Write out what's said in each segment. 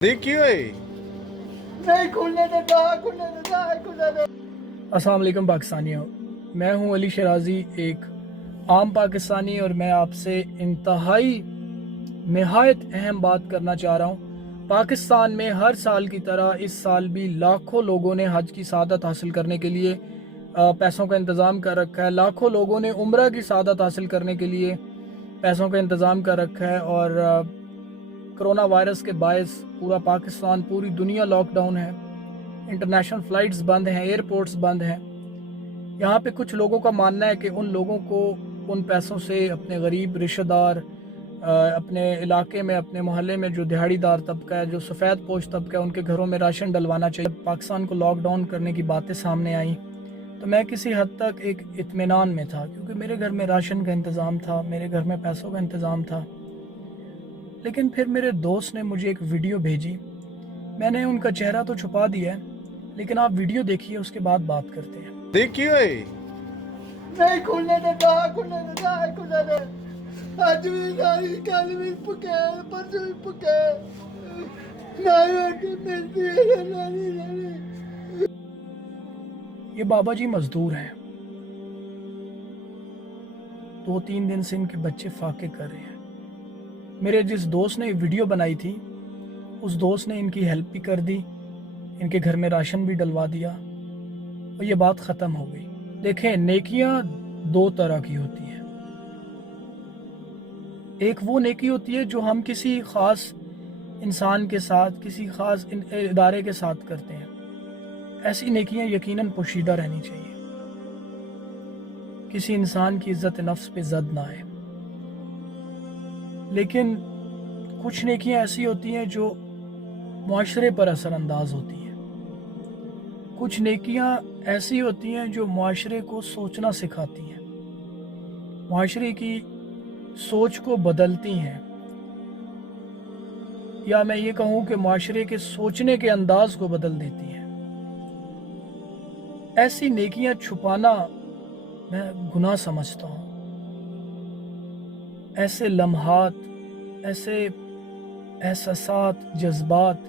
देखिए नहीं खुलने देता, खुलने देता, खुलने देता। अस्सलाम वालेकुम पाकिस्तानियों, मैं हूं अली शराजी, एक आम पाकिस्तानी, और मैं आपसे इंतहाई नहायत अहम बात करना चाह रहा हूं। पाकिस्तान में हर साल की तरह इस साल भी लाखों लोगों ने हज की सआदत हासिल करने के लिए पैसों का इंतज़ाम कर रखा है। लाखों लोगों ने उम्रा की सआदत हासिल करने के लिए पैसों का इंतज़ाम कर रखा है। और कोरोना वायरस के बायस पूरा पाकिस्तान, पूरी दुनिया लॉकडाउन है। इंटरनेशनल फ़्लाइट्स बंद हैं, एयरपोर्ट्स बंद हैं। यहाँ पे कुछ लोगों का मानना है कि उन लोगों को उन पैसों से अपने गरीब रिश्तेदार, अपने इलाके में, अपने मोहल्ले में जो दिहाड़ीदार तबका है, जो सफ़ेद पोश तबका है, उनके घरों में राशन डलवाना चाहिए। पाकिस्तान को लॉकडाउन करने की बातें सामने आई तो मैं किसी हद तक एक इत्मीनान में था, क्योंकि मेरे घर में राशन का इंतज़ाम था, मेरे घर में पैसों का इंतज़ाम था। लेकिन फिर मेरे दोस्त ने मुझे एक वीडियो भेजी। मैंने उनका चेहरा तो छुपा दिया है, लेकिन आप वीडियो देखिए, उसके बाद बात करते हैं। देखिए नहीं खुलने देता, खुलने देता, खुलने देता। आज भी नहीं, कल भी पुके, परसों भी पुके। नहीं रोटी मिलती है, नहीं, नहीं। ये बाबा जी मजदूर हैं, 2-3 दिन से इनके बच्चे फाके कर रहे हैं। मेरे जिस दोस्त ने वीडियो बनाई थी, उस दोस्त ने इनकी हेल्प भी कर दी, इनके घर में राशन भी डलवा दिया, और ये बात ख़त्म हो गई। देखें, नेकियां दो तरह की होती हैं। एक वो नेकी होती है जो हम किसी ख़ास इंसान के साथ, किसी ख़ास इदारे के साथ करते हैं। ऐसी नेकियां यकीनन पोशीदा रहनी चाहिए, किसी इंसान की इज्जत नफ्स पे जद ना आए। लेकिन कुछ नेकियां ऐसी होती हैं जो मुआशरे पर असरअंदाज होती हैं। कुछ नेकियां ऐसी होती हैं जो मुआशरे को सोचना सिखाती हैं, मुआशरे की सोच को बदलती हैं, या मैं ये कहूँ कि मुआशरे के सोचने के अंदाज को बदल देती हैं। ऐसी नेकियां छुपाना मैं गुनाह समझता हूँ। ऐसे लम्हात, ऐसे एहसासात, जज्बात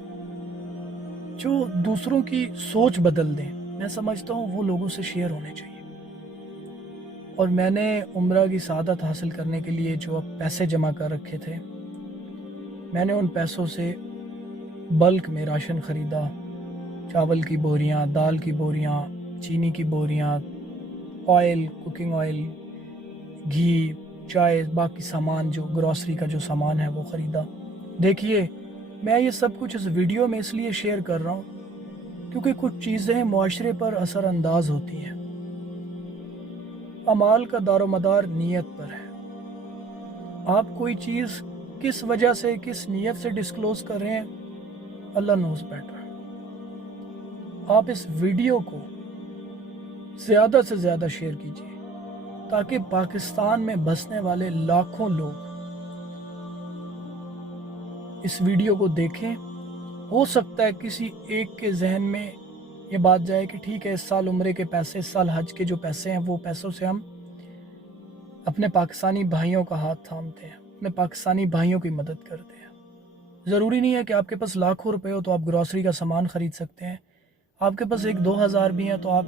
जो दूसरों की सोच बदल दें, मैं समझता हूँ वो लोगों से शेयर होने चाहिए। और मैंने उम्रा की सआदत हासिल करने के लिए जो अब पैसे जमा कर रखे थे, मैंने उन पैसों से बल्क में राशन ख़रीदा। चावल की बोरियां, दाल की बोरियां, चीनी की बोरियां, ऑयल, कुकिंग ऑयल, घी, चाय, बाकी सामान, जो ग्रॉसरी का जो सामान है वो ख़रीदा। देखिए, मैं ये सब कुछ इस वीडियो में इसलिए शेयर कर रहा हूँ क्योंकि कुछ चीज़ें मुआशरे पर असरअंदाज होती हैं। अमाल का दारोमदार नीयत पर है। आप कोई चीज़ किस वजह से, किस नीयत से डिस्क्लोज़ कर रहे हैं, अल्लाह नोज़ बेटर। आप इस वीडियो को ज़्यादा से ज़्यादा शेयर कीजिए ताकि पाकिस्तान में बसने वाले लाखों लोग इस वीडियो को देखें। हो सकता है किसी एक के जहन में ये बात जाए कि ठीक है, इस साल उम्रे के पैसे, इस साल हज के जो पैसे हैं, वो पैसों से हम अपने पाकिस्तानी भाइयों का हाथ थामते हैं, अपने पाकिस्तानी भाइयों की मदद करते हैं। ज़रूरी नहीं है कि आपके पास लाखों रुपए हो तो आप ग्रॉसरी का सामान ख़रीद सकते हैं। आपके पास 1-2 हज़ार भी हैं तो आप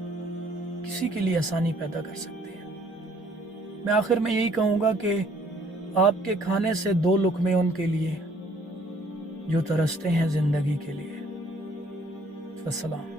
किसी के लिए आसानी पैदा कर सकते हैं। मैं आखिर में यही कहूँगा कि आपके खाने से 2 लुक़मे उनके लिए जो तरसते हैं ज़िंदगी के लिए। अस्सलाम।